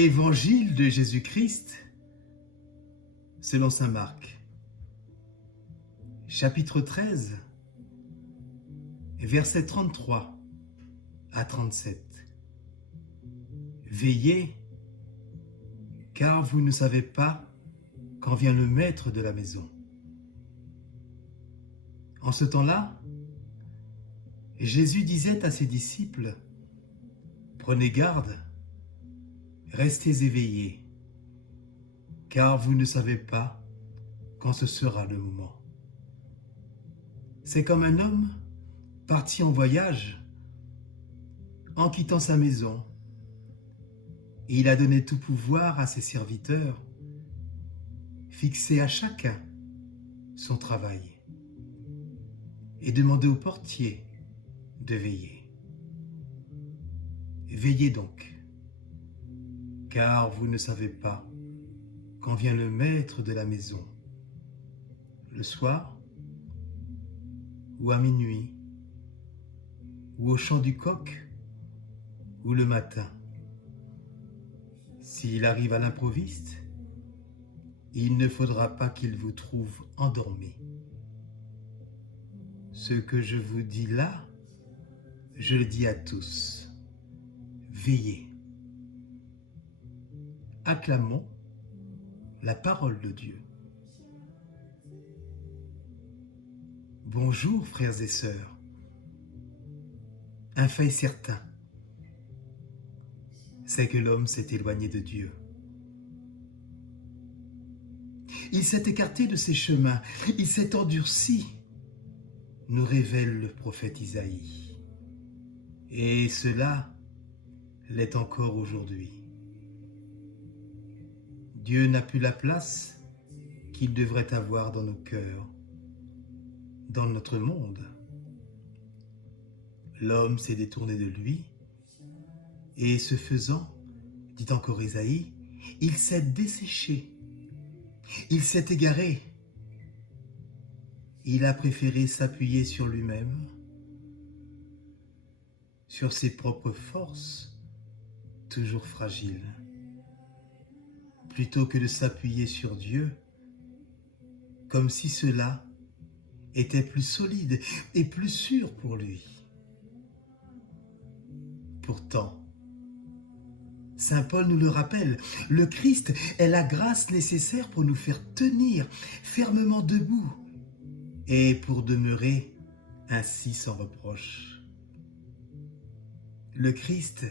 Évangile de Jésus-Christ selon saint Marc, chapitre 13, versets 33 à 37. Veillez, car vous ne savez pas quand vient le maître de la maison. En ce temps-là, Jésus disait à ses disciples, « Prenez garde, restez éveillés, car vous ne savez pas quand ce sera le moment. » C'est comme un homme parti en voyage, en quittant sa maison. Il a donné tout pouvoir à ses serviteurs, fixé à chacun son travail, et demandé au portier de veiller. Veillez donc, car vous ne savez pas quand vient le maître de la maison, le soir, ou à minuit, ou au chant du coq, ou le matin. S'il arrive à l'improviste, il ne faudra pas qu'il vous trouve endormi. Ce que je vous dis là, je le dis à tous. Veillez. Acclamons la parole de Dieu. Bonjour frères et sœurs. Un fait certain, c'est que l'homme s'est éloigné de Dieu. Il s'est écarté de ses chemins, il s'est endurci, nous révèle le prophète Isaïe. Et cela l'est encore aujourd'hui. Dieu n'a plus la place qu'il devrait avoir dans nos cœurs, dans notre monde. L'homme s'est détourné de lui, et ce faisant, dit encore Isaïe, il s'est desséché, il s'est égaré. Il a préféré s'appuyer sur lui-même, sur ses propres forces, toujours fragiles, plutôt que de s'appuyer sur Dieu, comme si cela était plus solide et plus sûr pour lui. Pourtant, saint Paul nous le rappelle, le Christ est la grâce nécessaire pour nous faire tenir fermement debout et pour demeurer ainsi sans reproche. Le Christ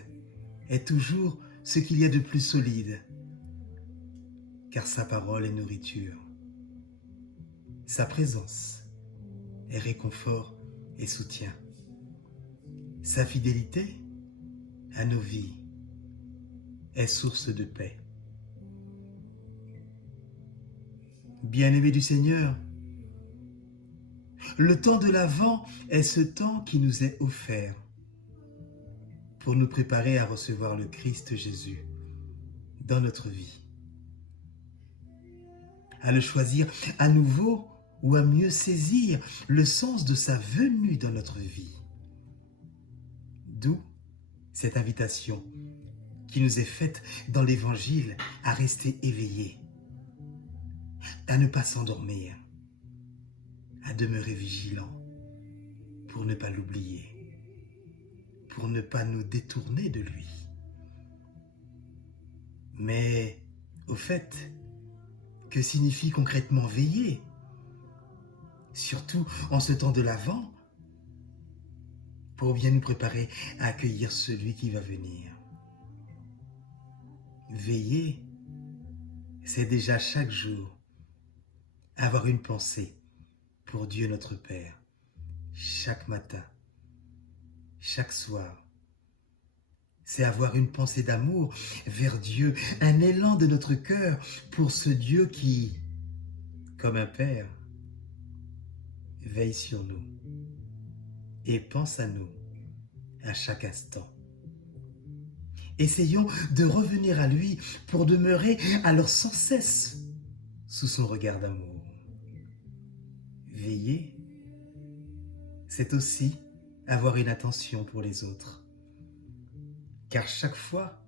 est toujours ce qu'il y a de plus solide, car sa parole est nourriture. Sa présence est réconfort et soutien. Sa fidélité à nos vies est source de paix. Bien-aimés du Seigneur, le temps de l'Avent est ce temps qui nous est offert pour nous préparer à recevoir le Christ Jésus dans notre vie, à le choisir à nouveau ou à mieux saisir le sens de sa venue dans notre vie. D'où cette invitation qui nous est faite dans l'Évangile à rester éveillés, à ne pas s'endormir, à demeurer vigilants pour ne pas l'oublier, pour ne pas nous détourner de lui. Mais au fait, que signifie concrètement veiller, surtout en ce temps de l'Avent, pour bien nous préparer à accueillir celui qui va venir? Veiller, c'est déjà chaque jour avoir une pensée pour Dieu notre Père, chaque matin, chaque soir. C'est avoir une pensée d'amour vers Dieu, un élan de notre cœur pour ce Dieu qui, comme un Père, veille sur nous et pense à nous à chaque instant. Essayons de revenir à lui pour demeurer alors sans cesse sous son regard d'amour. Veiller, c'est aussi avoir une attention pour les autres. Car chaque fois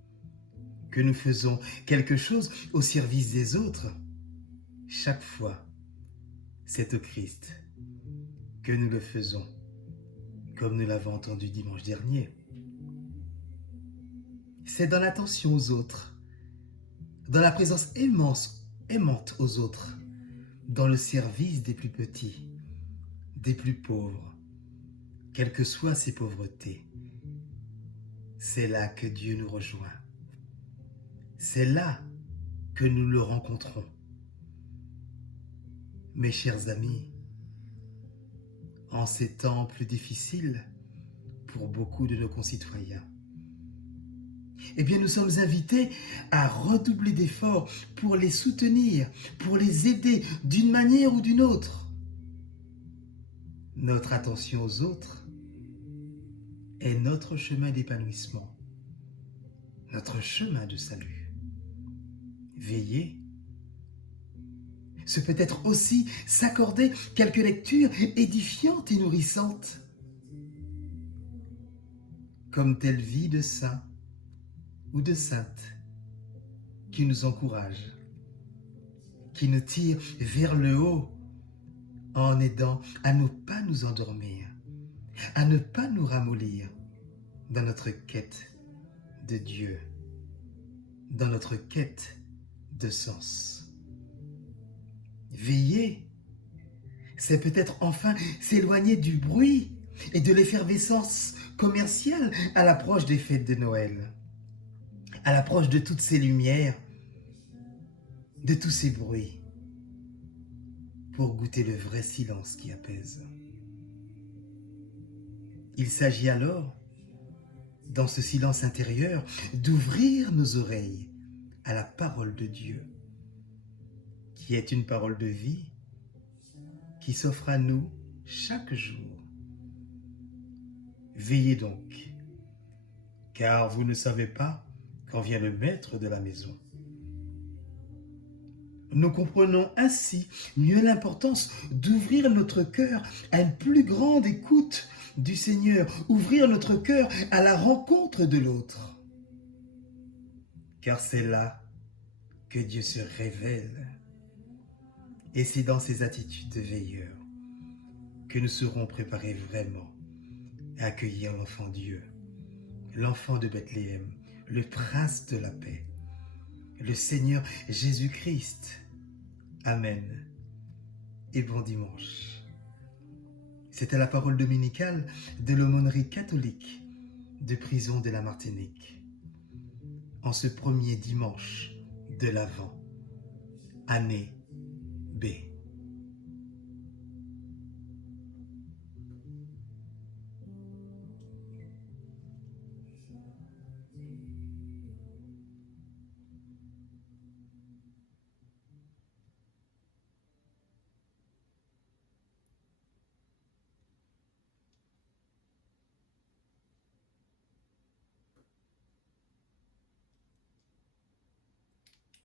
que nous faisons quelque chose au service des autres, chaque fois, c'est au Christ que nous le faisons, comme nous l'avons entendu dimanche dernier. C'est dans l'attention aux autres, dans la présence aimante aux autres, dans le service des plus petits, des plus pauvres, quelles que soient ces pauvretés. C'est là que Dieu nous rejoint. C'est là que nous le rencontrons. Mes chers amis, en ces temps plus difficiles pour beaucoup de nos concitoyens, eh bien nous sommes invités à redoubler d'efforts pour les soutenir, pour les aider d'une manière ou d'une autre. Notre attention aux autres est notre chemin d'épanouissement, notre chemin de salut. Veiller, ce peut être aussi s'accorder quelques lectures édifiantes et nourrissantes, comme telle vie de saint ou de sainte qui nous encourage, qui nous tire vers le haut en aidant à ne pas nous endormir, à ne pas nous ramollir dans notre quête de Dieu, dans notre quête de sens. Veiller, c'est peut-être enfin s'éloigner du bruit et de l'effervescence commerciale à l'approche des fêtes de Noël, à l'approche de toutes ces lumières, de tous ces bruits, pour goûter le vrai silence qui apaise. Il s'agit alors, dans ce silence intérieur, d'ouvrir nos oreilles à la parole de Dieu, qui est une parole de vie, qui s'offre à nous chaque jour. Veillez donc, car vous ne savez pas quand vient le maître de la maison. Nous comprenons ainsi mieux l'importance d'ouvrir notre cœur à une plus grande écoute du Seigneur, ouvrir notre cœur à la rencontre de l'autre. Car c'est là que Dieu se révèle. Et c'est dans ces attitudes de veilleur que nous serons préparés vraiment à accueillir l'enfant Dieu, l'enfant de Bethléem, le prince de la paix, le Seigneur Jésus-Christ. Amen et bon dimanche. C'était la parole dominicale de l'aumônerie catholique de prison de la Martinique, en ce premier dimanche de l'Avent, année B.